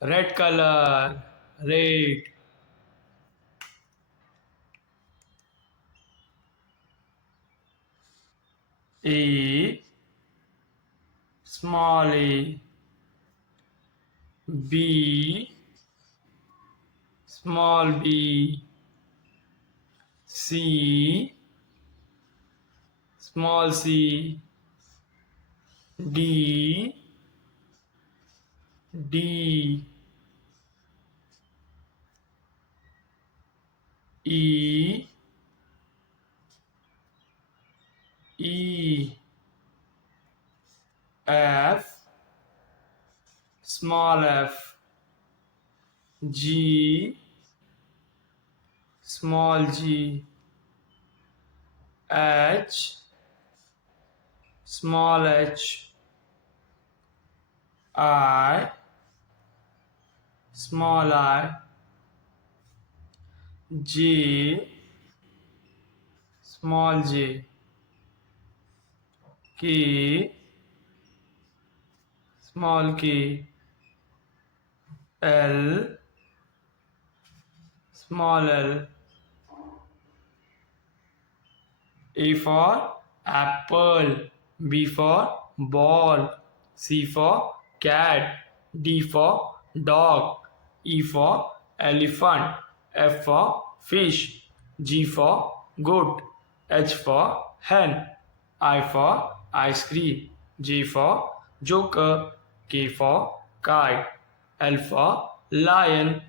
red color, red. A, small a. B, small b. C, small c. D, D. E, E. F, small f. G, small g. H, small h. I, small I. J, small j. K, small k. L, small l. A for apple, B for ball, C for cat, D for dog, E for elephant, F for fish, G for goat, H for hen, I for ice cream, J for joker, K for kite, L for lion,